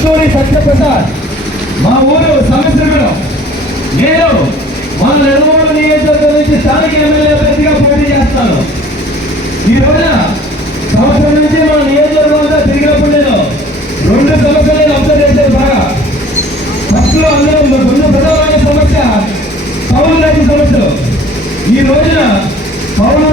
కస్తూరి సత్యప్రసాద్ మా ఊరు సంవత్సరం. నేను మన నెల్లూరు నియోజకవర్గం నుంచి స్థానిక ఎమ్మెల్యే అభ్యర్థిగా పోటీ చేస్తాను. ఈ రోజున సంవత్సరం నుంచి మన నియోజకవర్గంలో తిరిగినప్పుడు నేను 2 సమస్యలను అబ్జర్వ్ చేశాను బాగా. ఫస్ట్ లో అందులో 2 ప్రధానమైన సమస్య కౌలు రైతు సమస్యలు. ఈ రోజున కౌలు